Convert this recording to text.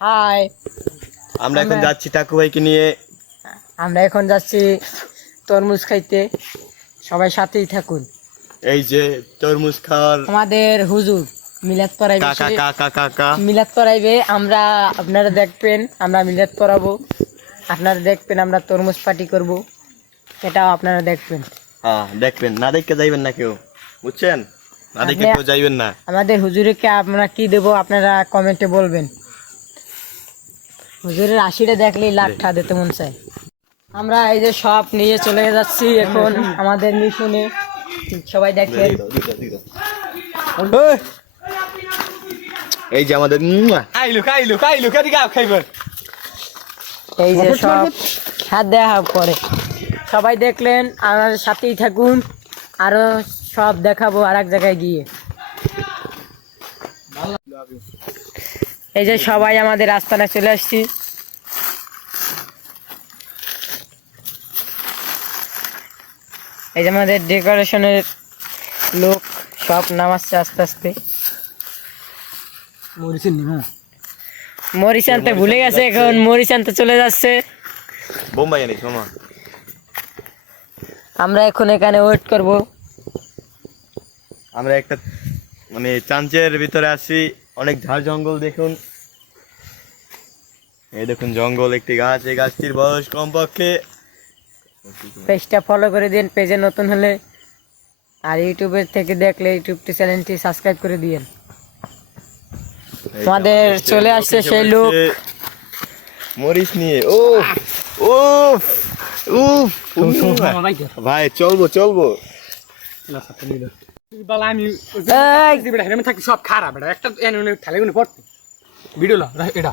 High, আমরা এখন যাচ্ছি টাকু ভাইকে নিয়ে। আমরা এখন যাচ্ছি তরমুজ খাইতে, সবাই সাথেই থাকুন। এই যে তরমুজ খাওয়ার আমাদের হুজুর মিলাদ পড়াইবে, কাকা কাকা কাকা মিলাদ পড়াইবে। আমরা আপনারা দেখবেন, আমরা মিলাদ পড়াবো, আপনারা দেখবেন, আমরা তরমুজ পার্টি করব, এটাও আপনারা দেখবেন। হ্যাঁ দেখবেন, না দেখে যাইবেন না কেউ, বুঝছেন? না দেখে কেউ যাইবেন না। আমাদের হুজুরকে আমরা কি দেব আপনারা কমেন্টে বলবেন। হুজুরের আশিটা দেখলেই লাখটা দিতে মন চায়। আমরা এই যে সব নিয়ে চলে যাচ্ছি এখন আমাদের মিশনে, সবাই দেখেন। এই যে আমাদের এই যে সব হাত দেখা পরে সবাই দেখলেন, আমাদের সাথেই থাকুন, আরো সব দেখাবো আর এক জায়গায় গিয়ে। এই যে সবাই আমাদের আস্তানায় চলে আসছি। এই যে আমাদের ডেকোরেশনের লোক সব নামাচ্ছে আস্তে আস্তে। মরিচ আনতে ভুলে গেছে, এখন মরিচ আনতে চলে যাচ্ছে। বোম্বাই আনিস মামা। আমরা এখন এখানে ওয়েট করব। আমরা একটা মানে চাঞ্চের ভিতরে আছি, অনেক ঝাড় জঙ্গল দেখুন। এই দেখুন জঙ্গল, একটি গাছ, এই গাছটির বয়স কমপক্ষে। পেজটা ফলো করে দিন পেজে নতুন হলে, আর ইউটিউবের থেকে দেখলে ইউটিউব চ্যানেলটি সাবস্ক্রাইব করে দিন। আমাদের চলে আসছে সেই লোক মরিচ নিয়ে। ও ও ভাই চলবো চলবো। সব খারাপ, একটা ভিডিও এটা